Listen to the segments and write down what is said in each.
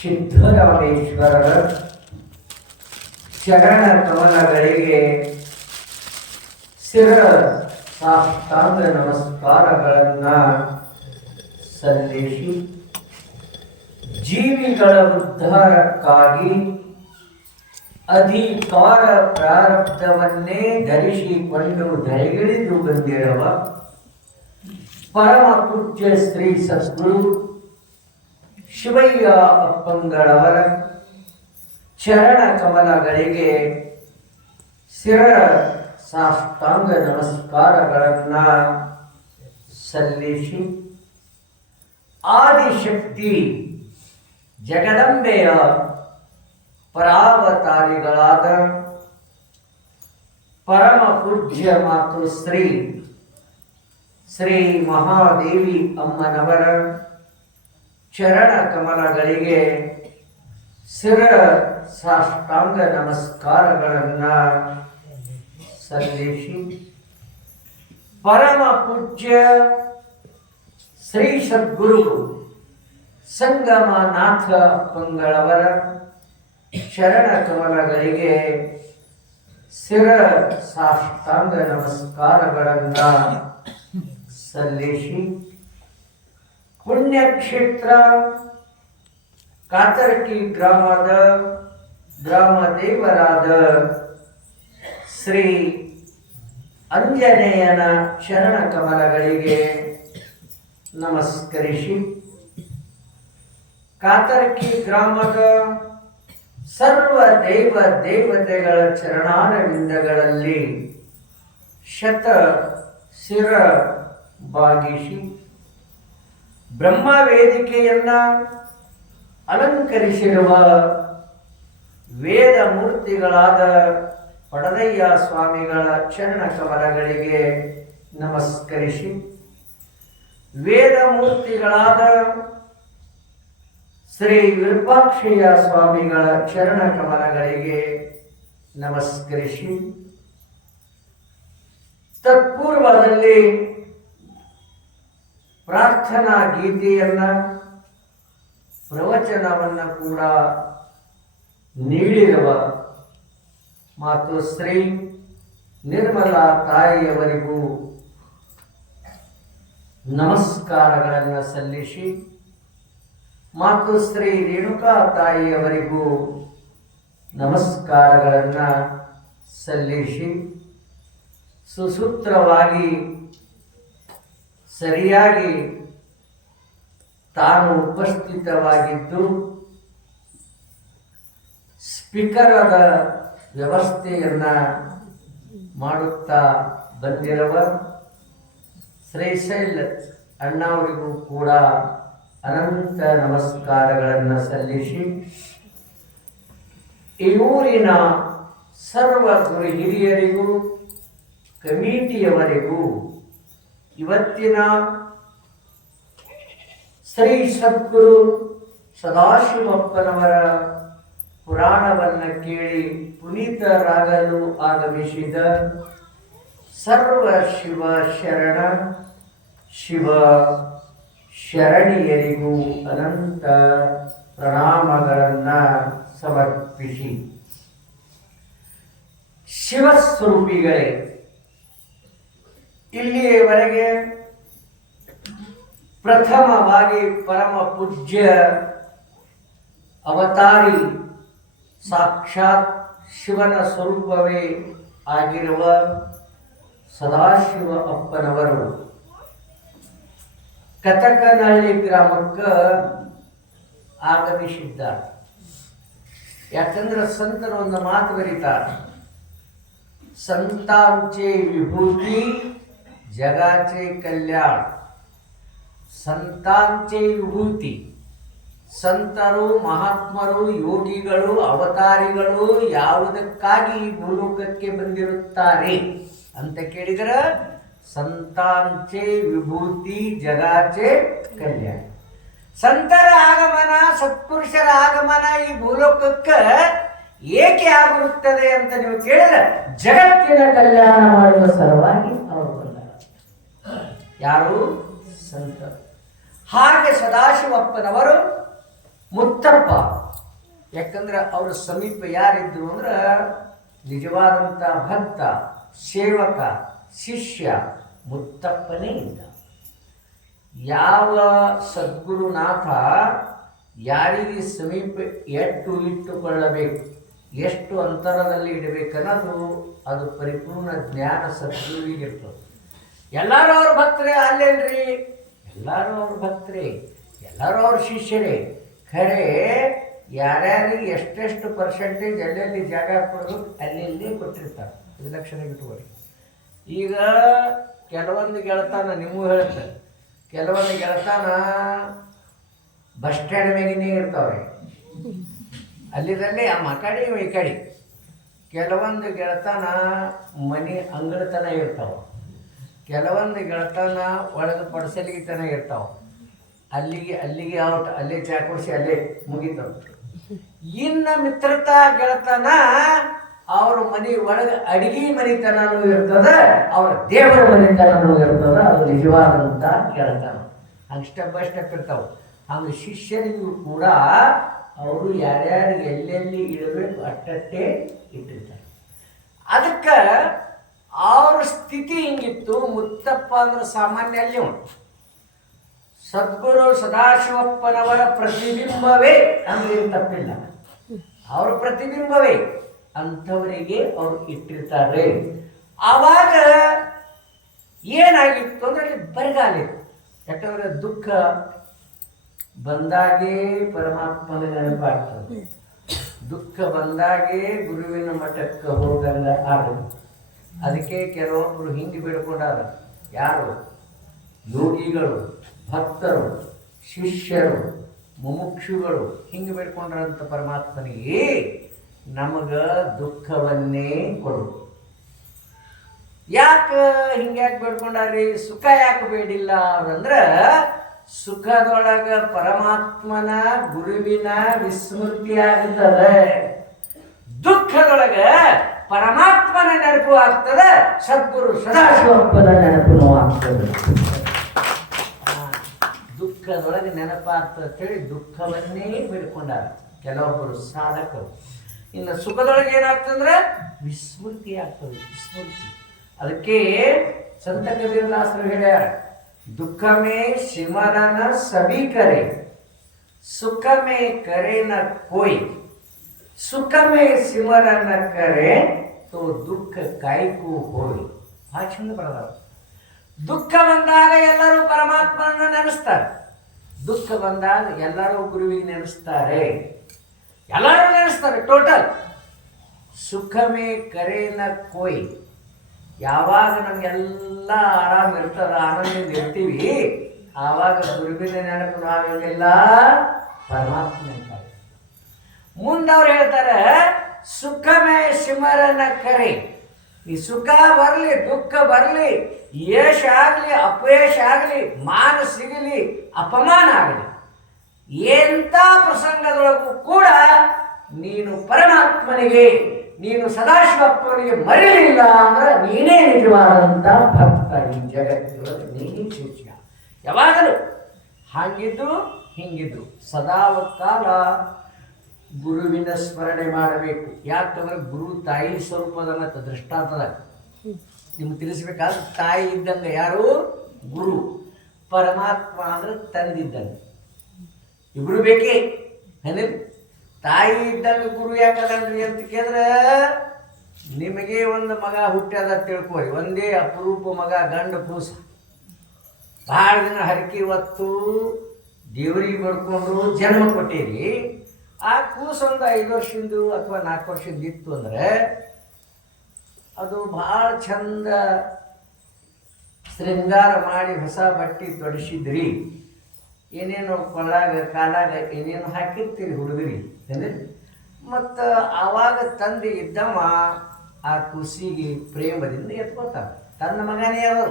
ಸಿದ್ದರಾಮೇಶ್ವರರ ಚರಣ ಕಮಲಗಳಿಗೆ ಶಿರ ಸಾಷ್ಟಾಂಗ ನಮಸ್ಕಾರಗಳನ್ನು ಸಲ್ಲಿಸಿ ಜೀವಿಗಳ ಉದ್ಧಾರಕ್ಕಾಗಿ ಅಧಿಕಾರ ಪ್ರಾರಬ್ಧವನ್ನೇ ಧರಿಸಿಕೊಂಡು ದಯಗಿಳಿದು ಬಂದಿರುವ ಪರಮ ಪೂಜ್ಯ ಶ್ರೀ ಸದ್ಗುರು ಶಿವಯ್ಯ ಅಪ್ಪಂಗಳವರ ಚರಣ ಕಮಲಗಳಿಗೆ ಶಿರ ಸಾಷ್ಟಾಂಗ ನಮಸ್ಕಾರಗಳನ್ನು ಸಲ್ಲಿಸಿ ಆದಿಶಕ್ತಿ ಜಗದಂಬೆಯ ಪರಾವತಾರಿಗಳಾದ ಪರಮ ಪೂಜ್ಯ ಮಾತು ಶ್ರೀ ಮಹಾದೇವಿ ಅಮ್ಮನವರ ಚರಣ ಕಮಲಗಳಿಗೆ ಶಿರ ಸಾಷ್ಟಾಂಗ ನಮಸ್ಕಾರಗಳನ್ನು ಸಲ್ಲಿಸಿ ಪರಮ ಪೂಜ್ಯ ಶ್ರೀ ಸದ್ಗುರು ಸಂಗಮನಾಥ ಅಪ್ಪಂಗಳವರ ಚರಣ ಕಮಲಗಳಿಗೆ ಶಿರ ಸಾಷ್ಟಾಂಗ ನಮಸ್ಕಾರಗಳನ್ನು ಸಲ್ಲಿಸಿ ಪುಣ್ಯಕ್ಷೇತ್ರ ಕಾತರಕಿ ಗ್ರಾಮ ದೇವರಾದ ಶ್ರೀ ಅಂಜನೇಯನ ಚರಣ ಕಮಲಗಳಿಗೆ ನಮಸ್ಕರಿಸಿ ಕಾತರಕಿ ಗ್ರಾಮದ ಸರ್ವ ದೇವತೆಗಳ ಚರಣಾರವಿಂದಗಳಲ್ಲಿ ಶತ ಶಿರ ಬಾಗಿಸಿ ಬ್ರಹ್ಮ ವೇದಿಕೆಯನ್ನ ಅಲಂಕರಿಸಿರುವ ವೇದ ಮೂರ್ತಿಗಳಾದ ಪಡದಯ್ಯ ಸ್ವಾಮಿಗಳ ಚರಣ ಕಮಲಗಳಿಗೆ ನಮಸ್ಕರಿಸಿ ವೇದ ಮೂರ್ತಿಗಳಾದ ಶ್ರೀ ವಿರೂಪಾಕ್ಷಯ್ಯ ಸ್ವಾಮಿಗಳ ಚರಣ ಕಮಲಗಳಿಗೆ ನಮಸ್ಕರಿಸಿ ತತ್ಪೂರ್ವದಲ್ಲಿ ಪ್ರಾರ್ಥನಾ ಗೀತೆಯನ್ನ ಪ್ರವಚನವನ್ನು ಕೂಡ ನೀಡಿರುವ ಮಾತು ಶ್ರೀ ನಿರ್ಮಲಾ ತಾಯಿಯವರಿಗೂ ನಮಸ್ಕಾರಗಳನ್ನು ಸಲ್ಲಿಸಿ ಮಾತು ಶ್ರೀ ರೇಣುಕಾ ತಾಯಿಯವರಿಗೂ ನಮಸ್ಕಾರಗಳನ್ನು ಸಲ್ಲಿಸಿ ಸುಸೂತ್ರವಾಗಿ ಸರಿಯಾಗಿ ತಾನು ಉಪಸ್ಥಿತವಾಗಿದ್ದು ಸ್ಪೀಕರದ ವ್ಯವಸ್ಥೆಯನ್ನು ಮಾಡುತ್ತಾ ಬಂದಿರುವ ಶ್ರೀಶೈಲ್ ಅಣ್ಣವರಿಗೂ ಕೂಡ ಅನಂತ ನಮಸ್ಕಾರಗಳನ್ನು ಸಲ್ಲಿಸಿ ಈ ಊರಿನ ಸರ್ವ ಗುರು ಹಿರಿಯರಿಗೂ ಕಮಿಟಿಯವರಿಗೂ ಇವತ್ತಿನ ಶ್ರೀ ಸದ್ಗುರು ಸದಾಶಿವಪ್ಪನವರ ಪುರಾಣವನ್ನು ಕೇಳಿ ಪುನೀತರಾಗಲು ಆಗಮಿಸಿದ ಸರ್ವ ಶಿವ ಶರಣಿಯರಿಗೂ ಅನಂತ ಪ್ರಣಾಮಗಳನ್ನು ಸಮರ್ಪಿಸಿ ಶಿವಸ್ವರೂಪಿಗಳೇ, ಇಲ್ಲಿಯವರೆಗೆ ಪ್ರಥಮವಾಗಿ ಪರಮ ಪೂಜ್ಯ ಅವತಾರಿ ಸಾಕ್ಷಾತ್ ಶಿವನ ಸ್ವರೂಪವೇ ಆಗಿರುವ ಸದಾಶಿವ ಅಪ್ಪನವರು ಕತಕನಹಳ್ಳಿ ಗ್ರಾಮಕ್ಕೆ ಆಗಮಿಸಿದ್ದಾರೆ. ಯಾಕಂದ್ರೆ ಸಂತರು ಒಂದು ಮಾತು ಬರೀತಾರೆ, ಸಂತಾಂಚೆ ವಿಭೂತಿ ಜಗಾಚೆ ಕಲ್ಯಾಣ. ಸಂತಾಂಚೆ ವಿಭೂತಿ, ಸಂತರು ಮಹಾತ್ಮರು ಯೋಗಿಗಳು ಅವತಾರಿಗಳು ಯಾವುದಕ್ಕಾಗಿ ಈ ಭೂಲೋಕಕ್ಕೆ ಬಂದಿರುತ್ತಾರೆ ಅಂತ ಕೇಳಿದರೆ ಸಂತಾಂಚೆ ವಿಭೂತಿ ಜಗಾಚೆ ಕಲ್ಯಾಣ. ಸಂತರ ಆಗಮನ, ಸತ್ಪುರುಷರ ಆಗಮನ ಈ ಭೂಲೋಕಕ್ಕೆ ಏಕೆ ಆಗಿರುತ್ತದೆ ಅಂತ ನೀವು ಕೇಳಿದ್ರೆ ಜಗತ್ತಿನ ಕಲ್ಯಾಣ ಮಾಡುವ ಸಲುವಾಗಿ ಅವರು ಬಂದರು. ಯಾರು? ಸಂತ. ಹಾಗೆ ಸದಾಶಿವಪ್ಪನವರು ಮುತ್ತಪ್ಪ ಯಾಕಂದ್ರೆ ಅವ್ರ ಸಮೀಪ ಯಾರಿದ್ರು ಅಂದ್ರೆ ನಿಜವಾದಂಥ ಭಕ್ತ, ಸೇವಕ, ಶಿಷ್ಯ ಮುತ್ತಪ್ಪನೇ ಇದ್ದ. ಯಾವ ಸದ್ಗುರುನಾಥ ಯಾರಿಗೆ ಸಮೀಪ ಇಟ್ಟುಕೊಳ್ಳಬೇಕು, ಎಷ್ಟು ಅಂತರದಲ್ಲಿ ಇಡಬೇಕನ್ನೋದು ಅದು ಪರಿಪೂರ್ಣ ಜ್ಞಾನ ಸದ್ಗುರುವಿಗಿರ್ತದೆ. ಎಲ್ಲರೂ ಅವ್ರ ಭಕ್ತರೇ ಅಲ್ಲೇನ್ರಿ, ಎಲ್ಲರೂ ಅವ್ರ ಭಕ್ತರೇ, ಎಲ್ಲರೂ ಅವ್ರ ಶಿಷ್ಯರೇ. ಖರೆ ಯಾರ್ಯಾರಿಗೆ ಎಷ್ಟೆಷ್ಟು ಪರ್ಸೆಂಟೇಜ್ ಎಲ್ಲೆಲ್ಲಿ ಜಾಗ ಕೊಡಬೇಕು ಅಲ್ಲಿ ಕೊಟ್ಟಿರ್ತಾರೆ. ಇದು ಲಕ್ಷಣ ಇಟ್ಕೊಳ್ಳಿ. ಈಗ ಕೆಲವೊಂದು ಗೆಳತಾನ ನಿಮಗೂ ಹೇಳ್ತಾರೆ, ಕೆಲವೊಂದು ಗೆಳತಾನ ಬಸ್ ಸ್ಟ್ಯಾಂಡ್ ಮೇಗಿನೇ ಇರ್ತಾವ್ರಿ, ಅಲ್ಲಿರಲ್ಲೇ ಆ ಕಡೆ ಈ ಕಡೆ. ಕೆಲವೊಂದು ಗೆಳತಾನ ಮನೆ ಅಂಗಳತನ ಇರ್ತಾವೆ, ಕೆಲವೊಂದು ಗೆಳತಾನ ಒಳಗೆ ಪಡಸಲಿಗೆ ತನ ಇರ್ತಾವೆ. ಅಲ್ಲಿಗೆ ಔಟ್, ಅಲ್ಲೇ ಚಾ ಕೊಡಿಸಿ ಅಲ್ಲೇ ಮುಗಿತಾವ. ಇನ್ನು ಮಿತ್ರತಾ ಗೆಳತನ ಅವ್ರ ಮನೆ ಒಳಗೆ ಅಡಿಗೆ ಮನೆತನೂ ಇರ್ತದೆ, ಅವ್ರ ದೇವರ ಮನೆತನೂ ಇರ್ತದೆ. ಅದು ನಿಜವಾದಂಥ ಗೆಳತನ. ಹಂಗೆ ಸ್ಟೆಪ್ ಬೈ ಸ್ಟೆಪ್ ಇರ್ತಾವೆ. ಹಂಗೆ ಶಿಷ್ಯರಿಗೂ ಕೂಡ ಅವರು ಯಾರ್ಯಾರು ಎಲ್ಲೆಲ್ಲಿ ಇಡಬೇಕು ಅಷ್ಟೇ ಇಟ್ಟಿರ್ತಾರೆ. ಅದಕ್ಕೆ ಅವ್ರ ಸ್ಥಿತಿ ಹಿಂಗಿತ್ತು. ಮುತ್ತಪ್ಪ ಅಂದ್ರೆ ಸಾಮಾನ್ಯ ಅಲ್ಲಿ ಉಂಟು. ಸದ್ಗುರು ಸದಾಶಿವಪ್ಪನವರ ಪ್ರತಿಬಿಂಬವೇ ಅಂದ್ರೆ ತಪ್ಪಿಲ್ಲ, ಅವ್ರ ಪ್ರತಿಬಿಂಬವೇ. ಅಂಥವರಿಗೆ ಅವರು ಇಟ್ಟಿರ್ತಾರೆ. ಆವಾಗ ಏನಾಗಿತ್ತು ಅಂದ್ರೆ ಅಲ್ಲಿ ಬರಗಾಲ ಇತ್ತು. ಯಾಕಂದ್ರೆ ದುಃಖ ಬಂದಾಗೇ ಪರಮಾತ್ಮನ ನೆನಪಾಗ್ತದೆ, ದುಃಖ ಬಂದಾಗೇ ಗುರುವಿನ ಮಠಕ್ಕೆ ಹೋಗಂಗ ಆಗುತ್ತೆ. ಅದಕ್ಕೆ ಕೆಲವೊಬ್ಬರು ಹಿಂಗೆ ಬೇಡ್ಕೊಂಡಾರ. ಯಾರು? ಯೋಗಿಗಳು, ಭಕ್ತರು, ಶಿಷ್ಯರು, ಮುಮುಕ್ಷುಗಳು ಹಿಂಗೆ ಬೇಡ್ಕೊಂಡ್ರಂಥ ಪರಮಾತ್ಮನಿಗೆ ನಮಗೆ ದುಃಖವನ್ನೇ ಕೊಡು. ಯಾಕೆ ಹಿಂಗ್ಯಾಕೆ ಬೇಡ್ಕೊಂಡಾರಿ? ಸುಖ ಯಾಕೆ ಬೇಡಿಲ್ಲ ಅವ್ರಂದ್ರೆ, ಸುಖದೊಳಗ ಪರಮಾತ್ಮನ ಗುರುವಿನ ವಿಸ್ಮೃತಿ ಆಗುತ್ತದೆ, ದುಃಖದೊಳಗ ಪರಮಾತ್ಮನ ನೆನಪು ಆಗ್ತದೆ, ಸದ್ಗುರು ಸದಾಶಿವಪ್ಪನ ನೆನಪು ಆಗ್ತದೆ. ದುಃಖದೊಳಗೆ ನೆನಪಾಗ್ತದೆ ಅಂತೇಳಿ ದುಃಖವನ್ನೇ ಬೇಡ್ಕೊಂಡಾರ ಕೆಲವೊಬ್ಬರು ಸಾಧಕರು. ಇನ್ನು ಸುಖದೊಳಗೆ ಏನಾಗ್ತಂದ್ರೆ ವಿಸ್ಮೃತಿ ಆಗ್ತದೆ, ವಿಸ್ಮೃತಿ. ಅದಕ್ಕೆ ಸಂತ ಕಬೀರದಾಸರು ಹೇಳ್ಯಾರ, ದುಃಖ ಮೇ ಸಿಮರನ ಸಭಿ ಕರೆ, ಸುಖ ಮೇ ಕರೆ ನ ಕೋಯ್, ಸುಖ ಮೇ ಸಿಮರನ ಕರೆ ತೋ ದುಃಖ ಕಾಯ್ಕೂ ಹೋಯ್. ಭಾಳ ಚಂದ ಬರದಾರ. ದುಃಖ ಬಂದಾಗ ಎಲ್ಲರೂ ಪರಮಾತ್ಮನ ನೆನೆಸ್ತಾರೆ, ದುಃಖ ಬಂದಾಗ ಎಲ್ಲರೂ ಗುರುವಿಗೆ ನೆನೆಸ್ತಾರೆ, ಎಲ್ಲರೂ ನೆನೆಸ್ತಾರೆ ಟೋಟಲ್. ಸುಖಮೇ ಕರೇನ ಕೋಯ್, ಯಾವಾಗ ನಮಗೆಲ್ಲ ಆರಾಮ ಇರ್ತದ, ಆನಂದದಿಂದ ಇರ್ತೀವಿ, ಆವಾಗ ಗುರುವಿನ ನೆನಪು ನಾವೆಲ್ಲ ಪರಮಾತ್ಮ ನೆನಪಾಗ. ಮುಂದವ್ರು ಹೇಳ್ತಾರೆ, ಸುಖಮೇ ಸಿಮರನ ಕರೆ. ಈ ಸುಖ ಬರಲಿ, ದುಃಖ ಬರಲಿ, ಯಶ ಆಗಲಿ, ಅಪಯಶ ಆಗಲಿ, ಮಾನ ಸಿಗಲಿ, ಅಪಮಾನ ಆಗಲಿ, ಎಂಥ ಪ್ರಸಂಗದೊಳಗೂ ಕೂಡ ನೀನು ಪರಮಾತ್ಮನಿಗೆ, ನೀನು ಸದಾಶಿವಪ್ಪನಿಗೆ ಮರೆಯಲಿಲ್ಲ ಅಂದ್ರೆ ನೀನೇ ನಿಜವಾದಂಥ ಭಕ್ತ. ಈ ಜಗತ್ತಿನೊಳಗೆ ನೀನೇ ಶಿಷ್ಯ. ಯಾವಾಗಲೂ ಹಾಗಿದ್ದು ಹಿಂಗಿದ್ದು ಸದಾವಕಾಲ ಗುರುವಿನ ಸ್ಮರಣೆ ಮಾಡಬೇಕು. ಯಾಕಂದ್ರೆ ಗುರು ತಾಯಿ ಸ್ವರೂಪದ ಮತ್ತು ದೃಷ್ಟಾಂತದ ನಿಮ್ಗೆ ತಿಳಿಸ್ಬೇಕಾದ್ರೆ, ತಾಯಿ ಇದ್ದಂಗೆ ಯಾರು? ಗುರು. ಪರಮಾತ್ಮ ಅಂದ್ರೆ ತಂದಿದ್ದಂಗೆ. ಇಬ್ರು ಬೇಕೇ. ತಾಯಿ ಇದ್ದಂಗೆ ಗುರು ಯಾಕದನ್ರಿ ಅಂತ ಕೇಳಿದ್ರೆ, ನಿಮಗೆ ಒಂದು ಮಗ ಹುಟ್ಟ್ಯದ ತಿಳ್ಕೊರಿ, ಒಂದೇ ಅಪರೂಪ ಮಗ, ಗಂಡ ಕೂಸ. ಭಾಳ ದಿನ ಹರಕೆ ಹೊತ್ತು ದೇವರಿಗೆ ಬಡ್ಕೊಂಡ್ರು ಜನ್ಮ ಕೊಟ್ಟೇರಿ. ಆ ಕೂಸು ಒಂದು 5 ವರ್ಷದ್ದು ಅಥವಾ 4 ವರ್ಷದ್ದು ಇತ್ತು ಅಂದರೆ ಅದು ಭಾಳ ಚಂದ ಶೃಂಗಾರ ಮಾಡಿ ಹೊಸ ಬಟ್ಟೆ ತೊಡಿಸಿದ್ರಿ, ಏನೇನು ಕೊಳ್ಳಾಗ ಕಾಲಾಗ ಏನೇನು ಹಾಕಿರ್ತೀರಿ ಹುಡುಗರಿ. ಮತ್ತು ಆವಾಗ ತಂದೆ ಇದ್ದವ ಆ ಕೂಸಿಗೆ ಪ್ರೇಮದಿಂದ ಎತ್ಕೋತಾನೆ, ತನ್ನ ಮಗನೇ ಅದು.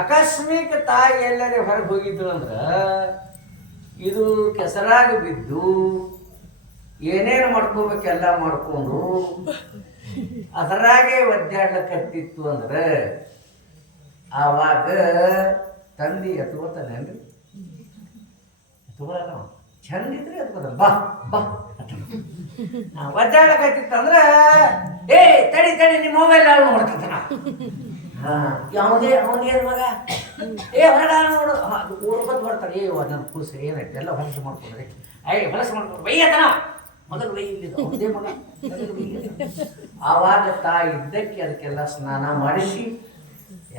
ಅಕಸ್ಮಿಕ ತಾಯಿ ಎಲ್ಲರೇ ಹೊರಗೆ ಹೋಗಿದ್ರು ಅಂದ್ರೆ ಇದು ಕೆಸರಾಗಿ ಬಿದ್ದು ಏನೇನು ಮಾಡ್ಕೋಬೇಕೆಲ್ಲ ಮಾಡ್ಕೊಂಡು ಅದರಾಗೆ ಒದ್ದಾಡ್ಲಕತ್ತಿತ್ತು ಅಂದ್ರೆ ಆವಾಗ ತಂದೆ ಎತ್ಕೋತಾನೇನ್ರಿ? ಎತ್ಕೊಳ್ಳಲ್ಲ. ಚಂದ ಇದ್ರೆ ಅದು ಬಾ ಬಾ ಒದ್ದಾಡಕತ್ತಿತ್ತಂದ್ರೆ ಏ ತಡಿ ತಡಿ ನಿಮ್ಮ ಮೊಬೈಲ್ ಹಾಳು ಮಾಡ್ತಿದ್ದ ಯಾವುದೇ ಅವನೇನು ಮಗ ಏ ಹೊರಡ ನೋಡು ಅದು ಓಡ್ಕೊತ ಬರ್ತಾರೆ ಏ ನನ್ನ ಕೂಸು ಏನೈತೆ ಎಲ್ಲ ಹೊಲಸು ಮಾಡ್ಕೊಂಡ್ರಿ ಹೊಲಸು ಮಾಡ್ಕೊಂಡು ಬೈಯತನ ಮೊದಲು ಬೈ ಇಲ್ಲಿದ್ದು ಅವದೇ ಮಗ ಆವಾಗ ತಾಯಿ ಇದ್ದಕ್ಕೆ ಅದಕ್ಕೆಲ್ಲ ಸ್ನಾನ ಮಾಡಿಸಿ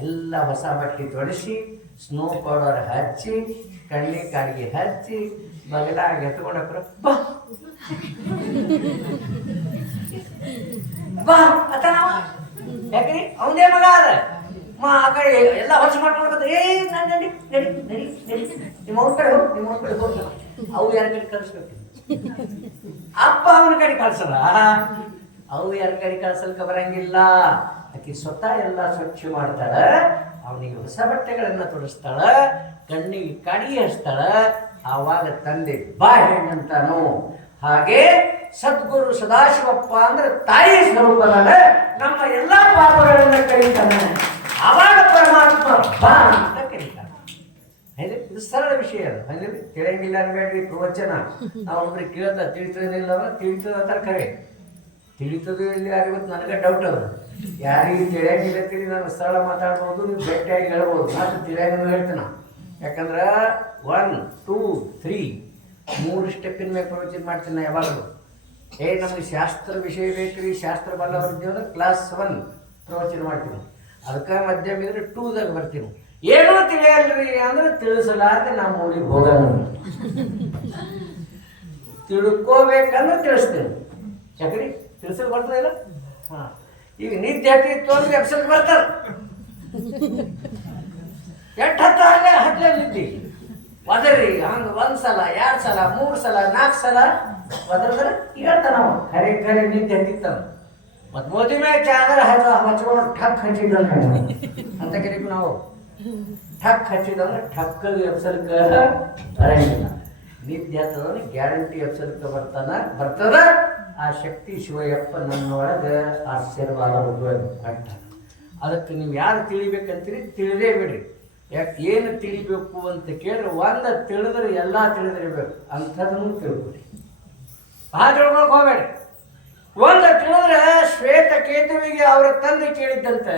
ಎಲ್ಲ ಹೊಸ ಬಟ್ಟೆ ತೊಡಿಸಿ ಸ್ನೋ ಪೌಡರ್ ಹಚ್ಚಿ ಕಣ್ಣಿ ಕಾಡಿಗೆ ಹಚ್ಚಿ ಬಗಲಾಗಿ ಎತ್ಕೊಂಡಕ್ರ ಬಾ ಬಾ ಅತನವ ಯಾಕ್ರಿ ಅವನೇ ಮಗ ಅದ ಆ ಕಡೆ ಎಲ್ಲ ಹೊಸ ಮಾಡ್ಕೊಂಡು ಏ ನಾನು ನಡಿ ನಡಿ ನಡಿ ನಡಿ ನಿಮ್ಮ ಅವ್ರ ಕಡೆ ಹೋಗಿ ನಿಮ್ಮ ಅವ್ರ ಕಡೆ ಹೋಗಿ ಅವು ಯಾರ ಕಡೆ ಕಳಿಸ್ಬೇಕು ಅಪ್ಪ ಅವನ ಕಡೆ ಕಳ್ಸಲ್ಲ ಅವು ಯಾರ ಕಡೆ ಕಳ್ಸಲ್ಕ ಬರಂಗಿಲ್ಲ ಆಕಿ ಸ್ವತಃ ಎಲ್ಲ ಸ್ವಚ್ಛ ಮಾಡ್ತಾಳ ಅವನಿಗೆ ಹೊಸ ಬಟ್ಟೆಗಳನ್ನ ತೊಡಿಸ್ತಾಳ ಕಣ್ಣಿಗೆ ಕಾಡಿಗೆ ಹಚ್ತಾಳ ಆವಾಗ ತಂದೆ ಬಾ ಹೆಣ್ಣಂತಾನು ಹಾಗೆ ಸದ್ಗುರು ಸದಾಶಿವಪ್ಪ ಅಂದ್ರೆ ತಾಯಿ ಸ್ವರೂಪದಾಗ ನಮ್ಮ ಎಲ್ಲಾ ಪಾಪಗಳನ್ನ ಕರೀತಾನೆ ಆವಾಗ ಪರಮಾತ್ಮ ಬಾ ಅಂತ ಕರೀತಾನೆ ಇದು ಸರಳ ವಿಷಯ ಅದು ಅಲ್ಲಿ ತಿಳಿಯಂಗಿಲ್ಲ ಅನ್ಬೇಡ್ರಿ ಪ್ರವಚನ ನಾವೊಬ್ರಿಗೆ ಕೇಳ್ದ ತಿಳಿತದಿಲ್ಲವ ತಿಳಿತದ ಅಂತಾರೆ ಖರೆ ತಿಳಿತದು ಇಲ್ಲಿ ಯಾರಿಗೊತ್ತು ನನಗೆ ಡೌಟ್ ಅದ ಯಾರಿಗೆ ತಿಳಿಯಂಗಿಲ್ಲ ತಿಳಿ ನಾನು ಸರಳ ಮಾತಾಡ್ಬೋದು ನೀವು ಭೇಟಿಯಾಗಿ ಹೇಳ್ಬೋದು ನಾನು ತಿಳಿಯಂಗಿಲ್ಲ ಹೇಳ್ತೇನೆ ಯಾಕಂದ್ರೆ 1 2 3 3 ಸ್ಟೆಪ್ಪಿನ ಮೇಲೆ ಪ್ರವಚನ ಮಾಡ್ತೀನಿ ಯಾವಾಗಲೂ ನಮಗೆ ಶಾಸ್ತ್ರ ವಿಷಯ ಬೇಕ್ರಿ ಶಾಸ್ತ್ರ ಬಲ್ಲವರಿದ್ದೀವಿ ಅಂದ್ರೆ ಕ್ಲಾಸ್ 1 ಪ್ರವಚನ ಮಾಡ್ತೀನಿ ಅದಕ್ಕೆ ಮಧ್ಯಮ ಇದ್ರೆ 2ದಾಗ ಬರ್ತೀನಿ ಏನೂ ತಿಳಿಯಲ್ರಿ ಅಂದ್ರೆ ತಿಳಿಸಲಾರ್ದೆ ನಮ್ಮ ಊರಿಗೆ ಹೋಗೋಣ ತಿಳ್ಕೋಬೇಕಂದ್ರೆ ತಿಳಿಸ್ತೇನೆ ಯಾಕ್ರಿ ತಿಳಿಸಲು ಬರ್ತದೆ ಇಲ್ಲ ಹಾಂ ಈಗ ನಿದ್ದೆ ಹತ್ತಿತ್ತು ಅಂದ್ರೆ ಎಪ್ಸಲ್ ಬರ್ತಾರೆ ಎಷ್ಟು ಹತ್ತಲೇ ನಿದ್ದೆ ಒದರಿ ಹಂಗೆ 1 ಸಲ 2 ಸಲ 3 ಸಲ 4 ಸಲ ಒದರಿದ್ರೆ ಹೇಳ್ತಾನ ನಾವು ಕರೆ ಕರೆ ನಿದ್ದೆ ಹತ್ತಿತ್ತಾನ ಮತ್ತು ಮೋದಿ ಮೇಲೆ ಚಾದರ ಹಚ್ಕೊಂಡು ಠಕ್ ಹಚ್ಚಿದ್ದಂಗೆ ಅಂತ ಕರೀತೀವಿ ನಾವು ಠಕ್ ಹಚ್ಚಿದಂದ್ರೆ ಠಕ್ಕಲ್ಲಿ ಎಪ್ಸಲ್ಕ ಬರಂಗಿಲ್ಲ ನಿದ್ದೆ ಹತ್ತದವನು ಗ್ಯಾರಂಟಿ ಎಪ್ಸಲ್ಕ ಬರ್ತದ ಆ ಶಕ್ತಿ ಶಿವಯಪ್ಪ ನನ್ನೊಳಗೆ ಆಶೀರ್ವಾದ ಮಾಡ್ತಾನೆ ಅದಕ್ಕೆ ನೀವು ಯಾರು ತಿಳಿಬೇಕಂತೀರಿ ತಿಳಿದೇ ಬಿಡ್ರಿ ಯಾಕೆ ಏನು ತಿಳಿಬೇಕು ಅಂತ ಕೇಳಿದ್ರೆ ಒಂದು ತಿಳಿದ್ರೆ ಎಲ್ಲ ತಿಳಿದಿರಬೇಕು ಅಂಥದನ್ನು ತಿಳ್ಕೊಡಿ ಆ ತಿಳ್ಕೊಳಕ್ಕೆ ಹೋಗ್ಬೇಡಿ ಒಂದು ತಿಳಿದ್ರೆ ಶ್ವೇತ ಕೇತುವಿಗೆ ಅವರ ತಂದೆ ಕೇಳಿದ್ದಂತೆ